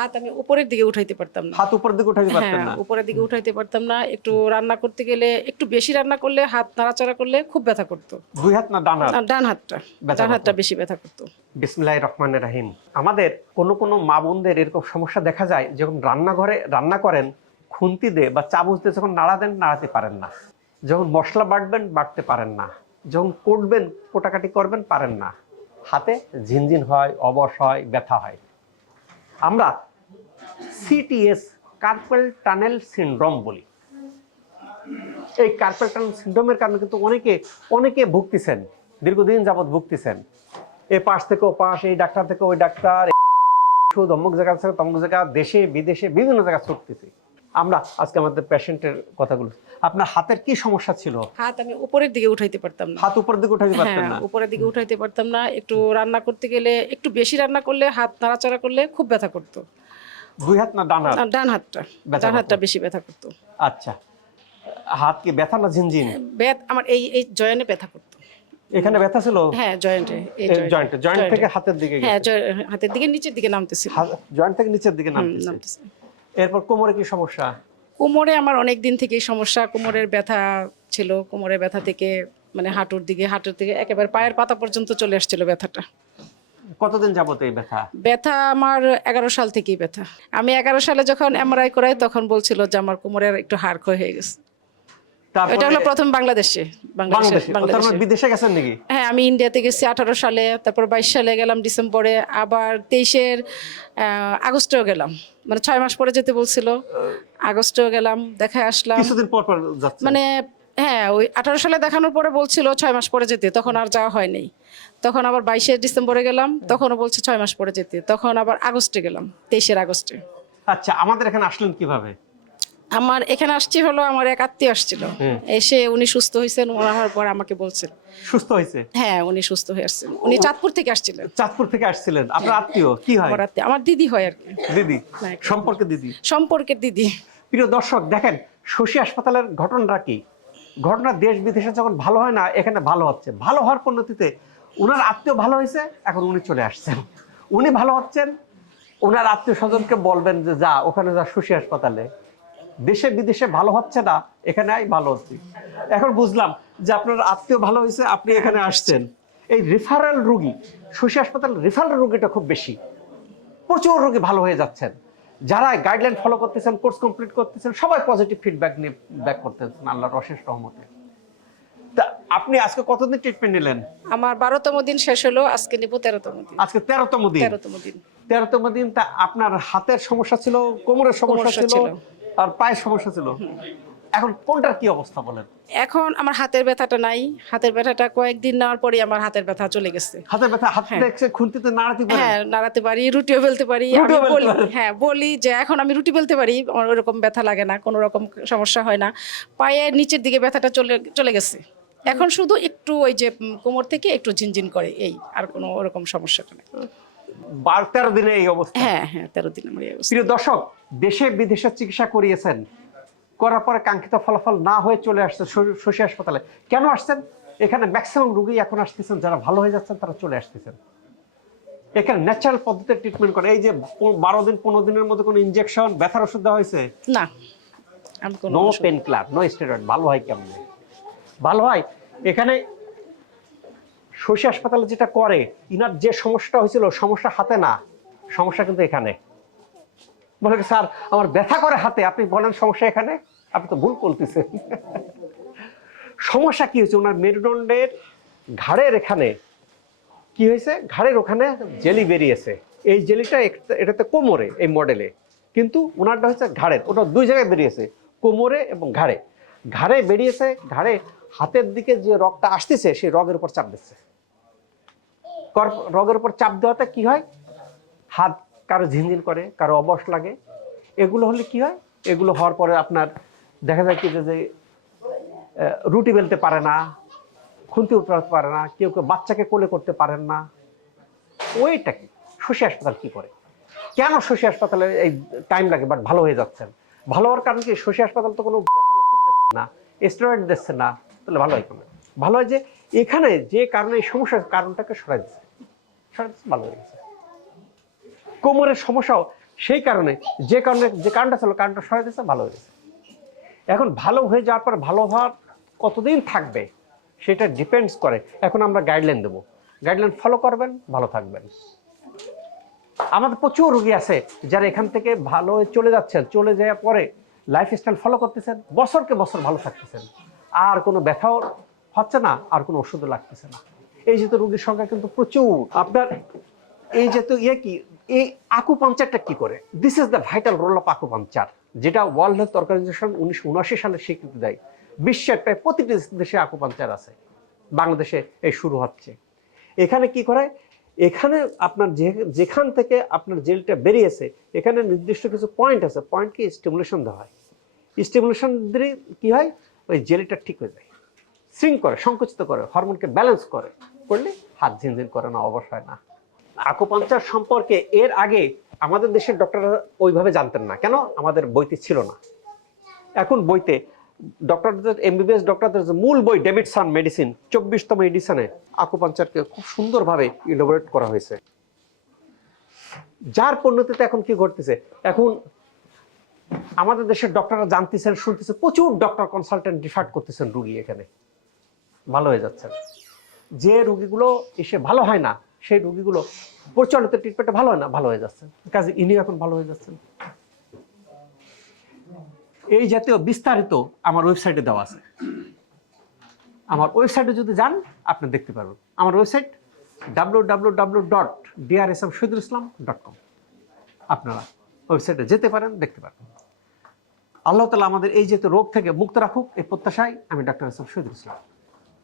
হাত আমি উপরের দিকে উঠাইতে পারতাম না। হাত উপর দিকে উঠাতে পারতেন হ্যাঁ না উপরের দিকে উঠাইতে পারতাম না। একটু রান্না করতে গেলে একটু বেশি রান্না করলে হাত নাড়াচাড়া করলে খুব ব্যথা করতো। দুই হাত না ডান হাত? ডান হাতটা। ডান হাতটা বেশি ব্যথা করতো। বিসমিল্লাহ রহমান রাহিম। আমাদের কোনো কোনো মা বোনদের এরকম সমস্যা দেখা যায় যখন রান্নাঘরে রান্না করেন খুন্তি দিয়ে বা চামচ দিয়ে যখন নাড়া দেন নাড়াতে পারেন না। যখন মশলা বাটবেন বাটতে পারেন না। যখন কোটবেন কোটাকাটি করবেন পারেন না। হাতে ঝিনঝিন হয় অবশ হয় ব্যথা হয়। আমরা সিটিএস কার্পেল টানেল সিনড্রোম বলি। এই কার্পেল টানেল সিনড্রোমের কারণে কিন্তু অনেকে অনেকে ভুগতেছেন দীর্ঘদিন যাবৎ ভুগতেছেন। এ পাশ থেকে ও পাশ এই ডাক্তার থেকে ওই ডাক্তার শুধু অমুক জায়গা থেকে তমুক জায়গা দেশে বিদেশে বিভিন্ন জায়গা ছুটতেছি। আমরা আজকে আমাদের পেশেন্টের কথাগুলো আপনার হাতের কি সমস্যা ছিল? হাত আমি উপরের দিকে উঠাইতে পারতাম না। হাত উপর দিকে উঠাইতে পারতেন হ্যাঁ না উপরের দিকে উঠাইতে পারতাম না। একটু রান্না করতে গেলে একটু বেশি রান্না করলে হাত নাড়াচাড়া করলে খুব ব্যথা করতো। দুই হাত না ডান হাত? ডান হাতটা। ডান হাতটা বেশি ব্যথা করতো। আচ্ছা। হাত কি ব্যথা না ঝিনঝিন? ব্যথ আমার এই এই জয়েন্টে ব্যথা করতো। এখানে ব্যথা ছিল? হ্যাঁ জয়েন্টে এই জয়েন্ট। জয়েন্ট থেকে হাতের দিকে হ্যাঁ হাতের দিকে নিচের দিকে নামতেছিল জয়েন্ট থেকে নিচের দিকে নামতেছে। এরপর কোমরে কি সমস্যা? কোমরে আমার অনেক দিন থেকেই সমস্যা। কোমরের ব্যথা ছিল কোমরের ব্যথা থেকে মানে হাঁটুর দিকে হাঁটুর দিকে একেবারে পায়ের পাতা পর্যন্ত চলে আসছিল ব্যথাটা। কতদিন যাবত এই ব্যথা? ব্যথা আমার এগারো সাল থেকেই ব্যথা। আমি এগারো সালে যখন এমআরআই করাই তখন বলছিল যে আমার কোমরের একটু হাড় ক্ষয় হয়ে গেছে। এটা হলো প্রথম বাংলাদেশে বাংলাদেশে মানে বাংলাদেশে। বিদেশে গেছেন নাকি? হ্যাঁ আমি ইন্ডিয়াতে গেছি আঠারো সালে তারপর বাইশ সালে গেলাম ডিসেম্বরে আবার তেইশের আগস্টেও গেলাম। মানে ছয় মাস পরে যেতে বলছিল আগস্টেও গেলাম দেখায় আসলাম। কিছুদিন পর পর মানে হ্যাঁ ওই আঠারো সালে দেখানোর পরে বলছিল ছয় মাস পরে যেতে তখন আর যাওয়া হয়নি। তখন আবার বাইশে ডিসেম্বরে গেলাম তখনও বলছে ছয় মাস পরে যেতে তখন আবার আগস্টে গেলাম তেইশের আগস্টে। আচ্ছা আমাদের এখানে আসলেন কীভাবে? আমার এখানে আসছি হলো আমার এক আত্মীয় আসছিল। এসে উনি সুস্থ হয়েছেন ওনার হওয়ার পর আমাকে বলছেন। সুস্থ হয়েছে? হ্যাঁ উনি সুস্থ হয়ে আসছেন। উনি চাঁদপুর থেকে আসছিলেন। চাঁদপুর থেকে আসছিলেন। আপনার আত্মীয় কি হয়? আমার আত্মীয় আমার দিদি হয় আর কি। দিদি? হ্যাঁ। সম্পর্কে দিদি? সম্পর্কের দিদি। প্রিয় দর্শক দেখেন শশী হাসপাতালের ঘটনাটা কি? ঘটনা দেশ বিদেশে যখন ভালো হয় না, এখানে ভালো হচ্ছে। ভালো হওয়ার পরিণতিতে ওনার আত্মীয় ভালো হয়েছে, এখন উনি চলে আসছেন। উনি ভালো হচ্ছেন ওনার আত্মীয় স্বজনকে বলবেন যে, যা, ওখানে যা শশী হাসপাতালে। দেশে বিদেশে ভালো হচ্ছে না, এখানে আই ভালো হচ্ছে। এখন বুঝলাম যে আপনার আত্মীয় ভালো হয়েছে, আপনি এখানে আসছেন। এই রেফারেল রুগী শশী হাসপাতাল রেফারেল রুগীটা খুব বেশি। প্রচুর রোগী ভালো হয়ে যাচ্ছেন। যারা গাইডলাইন ফলো করতেছেন কোর্স কমপ্লিট করতেছেন সবাই পজিটিভ ফিডব্যাক নিয়ে ব্যাক করতেছেন আল্লাহর অশেষ রহমতে। তা আপনি আজকে কতদিন ট্রিটমেন্ট নিলেন? আমার বারোতম দিন শেষ হলো আজকে নিব তেরোতম দিন। আজকে তেরোতম দিন? তেরোতম দিন। তেরোতম দিন তা আপনার হাতের সমস্যা ছিল কোমরের সমস্যা ছিল। আর পায়ের সমস্যা ছিল? এখন কোনটার কি অবস্থা বলেন? এখন আমার হাতের ব্যথাটা নাই। হাতের ব্যথাটা কয়েকদিন নেওয়ার পরে আমার হাতের ব্যথা চলে গেছে। হাতের ব্যথা হাত দেখছে খুন্তিতে নাড়াতে পারে? হ্যাঁ নাড়াতে পারি রুটিও বেলতে পারি। আমি বলি হ্যাঁ বলি যে এখন আমি রুটি বেলতে পারি আমার ওরকম ব্যথা লাগে না কোনো রকম সমস্যা হয় না। পায়ের নিচের দিকে ব্যথাটা চলে চলে গেছে। এখন শুধু একটু ওই যে কোমর থেকে একটু ঝিনঝিন করে এই আর কোনো ওরকম সমস্যাটা নেই। বারো তেরো দিনে এই অবস্থা। হ্যাঁ হ্যাঁ তেরো দিন আমার প্রিয় দর্শক দেশে বিদেশে চিকিৎসা করিয়েছেন। করার পরে কাঙ্ক্ষিত ফলাফল না হয়ে চলে আসছে শশী হাসপাতালে। কেন আসছেন? এখানে ম্যাক্সিমাম রুগী এখন আসতেছেন যারা ভালো হয়ে যাচ্ছেন তারা চলে আসতেছেন। এখানে ন্যাচারাল পদ্ধতিতে ট্রিটমেন্ট করে এই যে বারো দিন পনেরো দিনের মধ্যে কোনো ইনজেকশন ব্যথার ওষুধ দেওয়া হয়েছে? না। No pain club no steroid ভালো হয় কেমন? ভালো হয়? এখানে শশী হাসপাতালে যেটা করে ইনার যে সমস্যাটা হয়েছিল সমস্যা হাতে না সমস্যা কিন্তু এখানে। বলে স্যার, আমার ব্যথা করে হাতে, আপনি বলেন সমস্যা এখানে? আপনি তো ভুল করতেছেন সমস্যা কি হয়েছে? ওনার মেরুদণ্ডের ঘাড়ের এখানে কি হয়েছে? ঘাড়ের ওখানে জেলি বেরিয়েছে। এই জেলিটা এটাতে কোমরে, এই মডেলে কিন্তু ওনারটা হচ্ছে ঘাড়ের, ওটা দুই জায়গায় বেরিয়েছে, কোমরে এবং ঘাড়ে। ঘাড়ে বেরিয়েছে, ঘাড়ে হাতের দিকে যে রগটা আসতেছে, সেই রগের উপর চাপ দিচ্ছে। রগের উপর চাপ দেওয়াতে কি হয়? হাত কারও ঝিনঝিন করে, কারও অবশ লাগে। এগুলো হলে কি হয়? এগুলো হওয়ার পরে আপনার দেখা যায় কি যে রুটি বেলতে পারে না, খুন্তি উঠতে পারে না, কেউ কেউ বাচ্চাকে কোলে করতে পারেন না। ওইটা কি? শশী হাসপাতাল কি করে? কেন শশী হাসপাতালে এই টাইম লাগে? বাট ভালো হয়ে যাচ্ছেন। ভালো হওয়ার কারণ কি? শশী হাসপাতাল তো কোনো না স্টেরয়েড দিচ্ছে না, তাহলে ভালো হয় ভালো হয় যে, এখানে যে কারণে এই সমস্যার কারণটাকে সরাই দিচ্ছে। সরাই ভালো হয়ে গেছে। কোমরের সমস্যাও সেই কারণে, যে কারণে, যে কারণটা ছিল, কারণটা সরাই দিয়েছে, ভালো হয়ে গেছে। এখন ভালো হয়ে যাওয়ার পর ভালো হওয়ার কতদিন থাকবে, সেটা ডিপেন্ডস করে। এখন আমরা গাইডলাইন দেবো। গাইডলাইন ফলো করবেন, ভালো থাকবেন। আমাদের প্রচুর রুগী আছে, যারা এখান থেকে ভালো চলে যাচ্ছেন, চলে যাওয়ার পরে লাইফস্টাইল ফলো করতেছেন, বছরকে বছর ভালো থাকতেছেন। আর কোনো ব্যথাও হচ্ছে না, আর কোনো ওষুধও লাগতেছে না। এই যেহেতু রুগীর সংখ্যা কিন্তু প্রচুর। আপনার এই যেহেতু ইয়ে কি এই আকুপাঞ্চারটা কি করে? This is the vital role of acupuncture যেটা ওয়ার্ল্ড হেলথ অর্গানাইজেশন উনিশশো উনআশি সালে স্বীকৃতি দেয়। বিশ্বের প্রায় প্রতিটি দেশে আকুপাঞ্চার আছে। বাংলাদেশে এই শুরু হচ্ছে। এখানে কি করে? এখানে আপনার যেখান থেকে আপনার জেলটা বেরিয়েছে, এখানে নির্দিষ্ট কিছু পয়েন্ট আছে। পয়েন্টকে স্টিমুলেশন দেওয়া হয়। স্টিমুলেশন দিলে কি হয়? ওই জেলটা ঠিক হয়ে যায়। সিঙ্ক করে, সংকুচিত করে হরমোনকে ব্যালেন্স করে। করলে হাত ঝিনঝিন করে না অবশ্যই না। আকুপাঞ্চার সম্পর্কে এর আগে আমাদের দেশের ডক্টররা ওইভাবে জানতেন না। কেন? আমাদের বইতে ছিল না। এখন বইতে ডক্টরদের এমবিবিএস ডক্টরদের মূল বই ডেভিডসন মেডিসিন চব্বিশতম এডিশনে আকুপাঞ্চারকে খুব সুন্দরভাবে ইলোবরেট করা হয়েছে। যার পণ্যতিতে এখন কি ঘটতেছে? এখন আমাদের দেশের ডক্টররা জানতেছেন, শুনতেছেন, প্রচুর ডক্টর কনসালটেন্ট ডিফার্ট করতেছেন রুগী এখানে। ভালো হয়ে যাচ্ছেন যে রুগীগুলো এসে ভালো হয় না সেই রুগীগুলো পরিচালিত ট্রিটমেন্টে ভালো হয় না? ভালো হয়ে যাচ্ছে। কাজে ইনি এখন ভালো হয়ে যাচ্ছেন। এই জাতীয় বিস্তারিত আমার ওয়েবসাইটে দেওয়া আছে। আমার ওয়েবসাইটে যদি যান, আপনি দেখতে পারবেন। আমার website W W W dot DRSM Shahidul Islam dot com আপনারা ওয়েবসাইটে যেতে পারেন, দেখতে পারেন আল্লাহ তালা আমাদের এই যেহেতু রোগ থেকে মুক্ত রাখুক, এই প্রত্যাশায় আমি doctor S M Shahidul Islam.